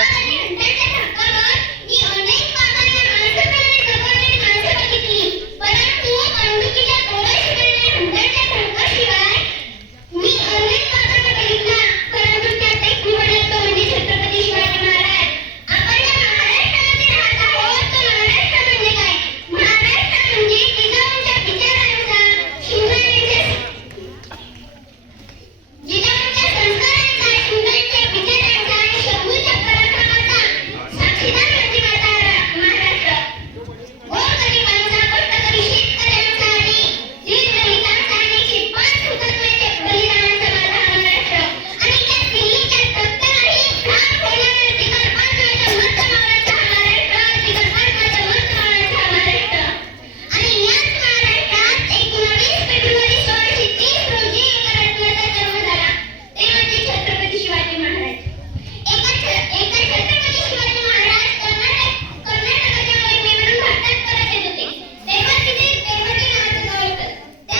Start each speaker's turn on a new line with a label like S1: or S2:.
S1: Yeah.